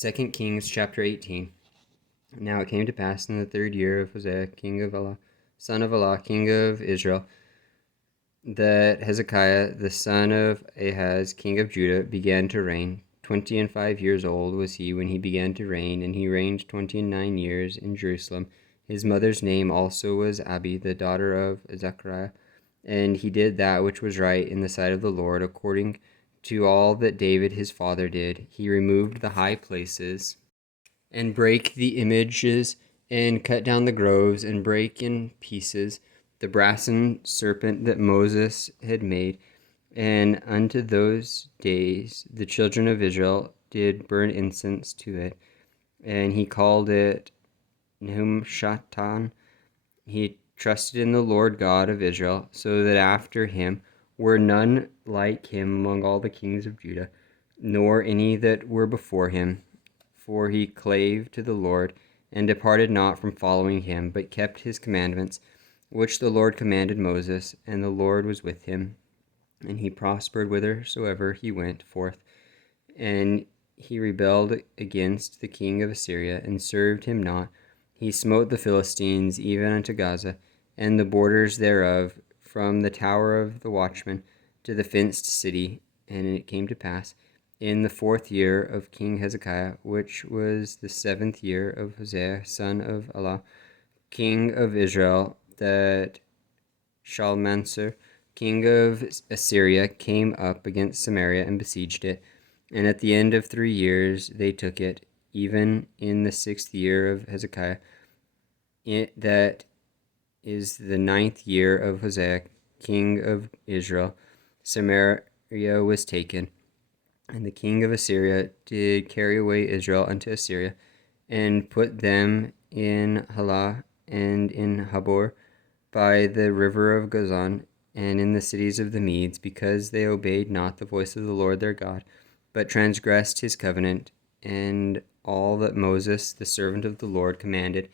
2 Kings chapter 18. Now it came to pass in the 3rd year of Hosea, king of Elah, son of Elah, king of Israel, that Hezekiah, the son of Ahaz, king of Judah, began to reign. 25 years old was he when he began to reign, and he reigned 29 years in Jerusalem. His mother's name also was Abi, the daughter of Zechariah. And he did that which was right in the sight of the Lord, according to all that David his father did. He removed the high places, and brake the images, and cut down the groves, and brake in pieces the brazen serpent that Moses had made. And unto those days the children of Israel did burn incense to it. And he called it Nehumshatan. He trusted in the Lord God of Israel, so that after him were none like him among all the kings of Judah, nor any that were before him. For he clave to the Lord, and departed not from following him, but kept his commandments, which the Lord commanded Moses, and the Lord was with him. And he prospered whithersoever he went forth. And he rebelled against the king of Assyria, and served him not. He smote the Philistines even unto Gaza, and the borders thereof, from the tower of the watchman to the fenced city. And it came to pass, in the 4th year of King Hezekiah, which was the 7th year of Hosea, son of Elah, king of Israel, that Shalmaneser, king of Assyria, came up against Samaria and besieged it. And at the end of 3 years they took it, even in the 6th year of Hezekiah. That is the 9th year of Hosea, king of Israel. Samaria was taken. And the king of Assyria did carry away Israel unto Assyria, and put them in Halah and in Habor by the river of Gozan, and in the cities of the Medes, because they obeyed not the voice of the Lord their God, but transgressed his covenant, and all that Moses, the servant of the Lord, commanded,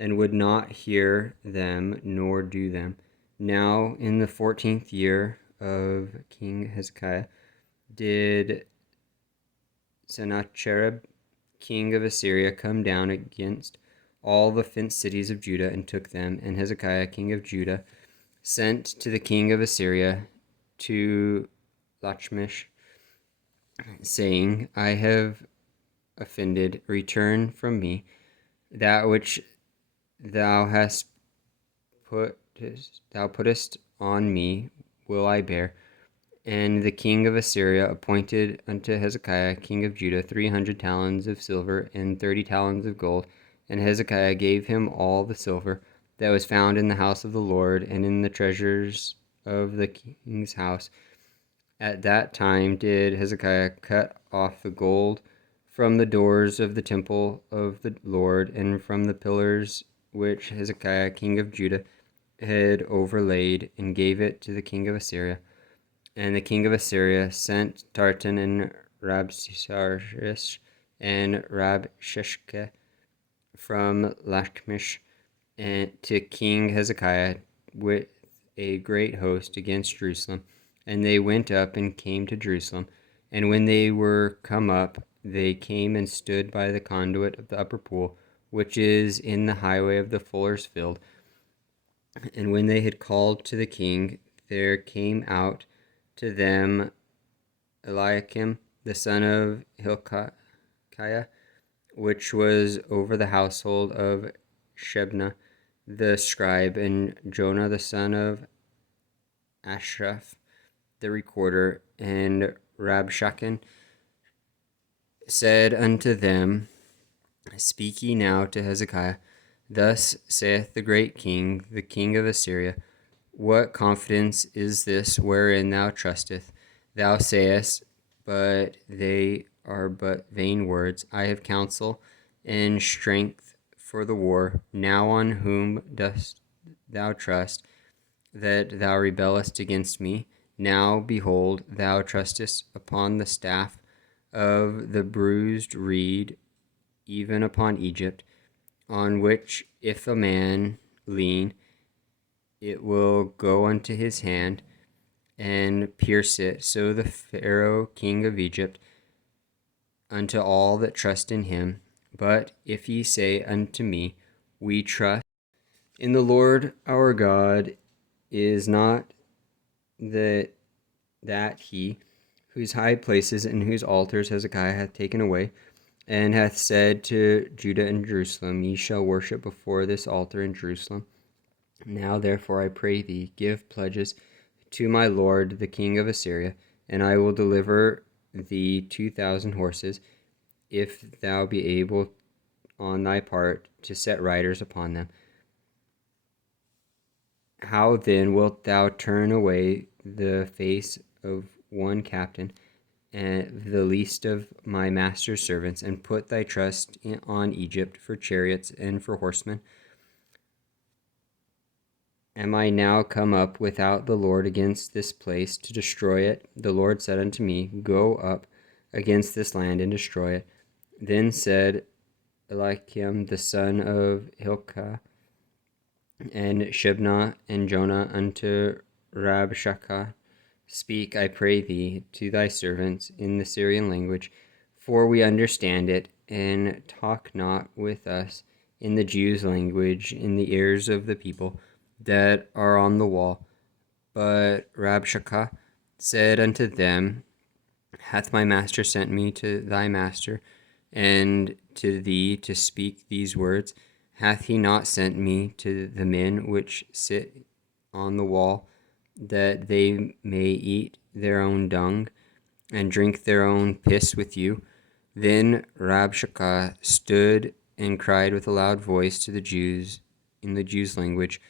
and would not hear them nor do them. Now in the 14th year of King Hezekiah did Sennacherib, king of Assyria, come down against all the fenced cities of Judah, and took them. And Hezekiah, king of Judah, sent to the king of Assyria to Lachish, saying, I have offended, return from me. That which thou puttest on me will I bear. And the king of Assyria appointed unto Hezekiah, king of Judah, 300 talents of silver and 30 talents of gold. And Hezekiah gave him all the silver that was found in the house of the Lord, and in the treasures of the king's house. At that time did Hezekiah cut off the gold from the doors of the temple of the Lord, and from the pillars which Hezekiah, king of Judah, had overlaid, and gave it to the king of Assyria. And the king of Assyria sent Tartan and Rabsaris and Rabshakeh from Lachish and to King Hezekiah with a great host against Jerusalem. And they went up and came to Jerusalem. And when they were come up, they came and stood by the conduit of the upper pool, which is in the highway of the fuller's field. And when they had called to the king, there came out to them Eliakim, the son of Hilkiah, which was over the household of Shebna the scribe, and Jonah the son of Ashraf the recorder, and Rabshakeh said unto them, Speak ye now to Hezekiah, Thus saith the great king, the king of Assyria, What confidence is this wherein thou trustest? Thou sayest, but they are but vain words. I have counsel and strength for the war. Now on whom dost thou trust, that thou rebellest against me? Now, behold, thou trustest upon the staff of the bruised reed, even upon Egypt, on which if a man lean, it will go unto his hand, and pierce it. So the Pharaoh king of Egypt unto all that trust in him. But if ye say unto me, We trust in the Lord our God, is not that he, whose high places and whose altars Hezekiah hath taken away, and hath said to Judah and Jerusalem, Ye shall worship before this altar in Jerusalem. Now therefore I pray thee, give pledges to my lord the king of Assyria, and I will deliver thee 2,000 horses, if thou be able on thy part to set riders upon them. How then wilt thou turn away the face of one captain, and the least of my master's servants, and put thy trust on Egypt for chariots and for horsemen? Am I now come up without the Lord against this place to destroy it? The Lord said unto me, Go up against this land and destroy it. Then said Eliakim the son of Hilkiah and Shebna and Jonah unto Rabshakeh, Speak, I pray thee, to thy servants in the Syrian language, for we understand it, and talk not with us in the Jews' language in the ears of the people that are on the wall. But Rabshakeh said unto them, Hath my master sent me to thy master and to thee to speak these words? Hath he not sent me to the men which sit on the wall, that they may eat their own dung and drink their own piss with you? Then Rabshakeh stood and cried with a loud voice to the Jews in the Jews' language,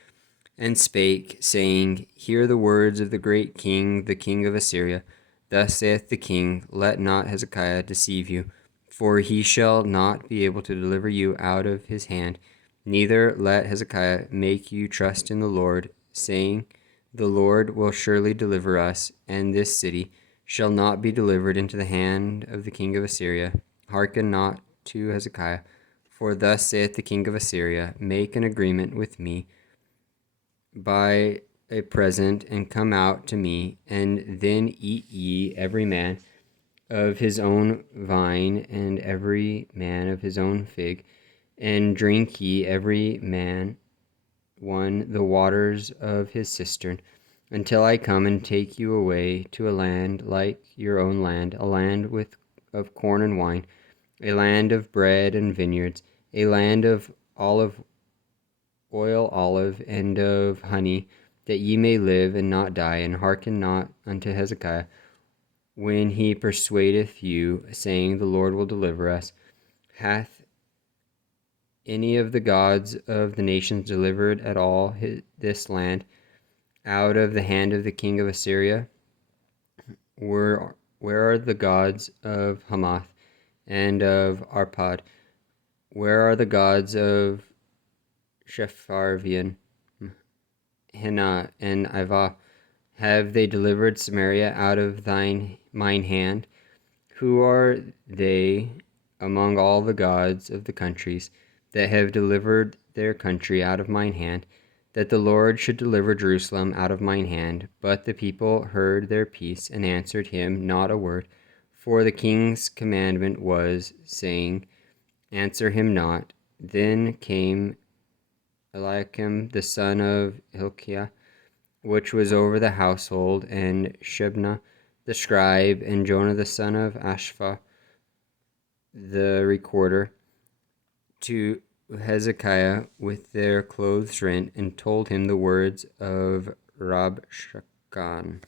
and spake, saying, Hear the words of the great king, the king of Assyria. Thus saith the king, Let not Hezekiah deceive you, for he shall not be able to deliver you out of his hand. Neither let Hezekiah make you trust in the Lord, saying, The Lord will surely deliver us, and this city shall not be delivered into the hand of the king of Assyria. Hearken not to Hezekiah, for thus saith the king of Assyria, Make an agreement with me by a present, and come out to me, and then eat ye every man of his own vine, and every man of his own fig, and drink ye every man one the waters of his cistern, until I come and take you away to a land like your own land, a land of corn and wine, a land of bread and vineyards, a land of olive, and of honey, that ye may live and not die. And hearken not unto Hezekiah when he persuadeth you, saying, The Lord will deliver us. Hath any of the gods of the nations delivered at all this land out of the hand of the king of Assyria? Where are the gods of Hamath and of Arpad? Where are the gods of Shepharvian, Hena, and Ivah? Have they delivered Samaria out of mine hand? Who are they among all the gods of the countries that have delivered their country out of mine hand, that the Lord should deliver Jerusalem out of mine hand? But the people heard their peace, and answered him not a word. For the king's commandment was, saying, Answer him not. Then came Eliakim the son of Hilkiah, which was over the household, and Shebna the scribe, and Jonah the son of Ashaph the recorder, to Hezekiah with their clothes rent, and told him the words of Rabshakeh.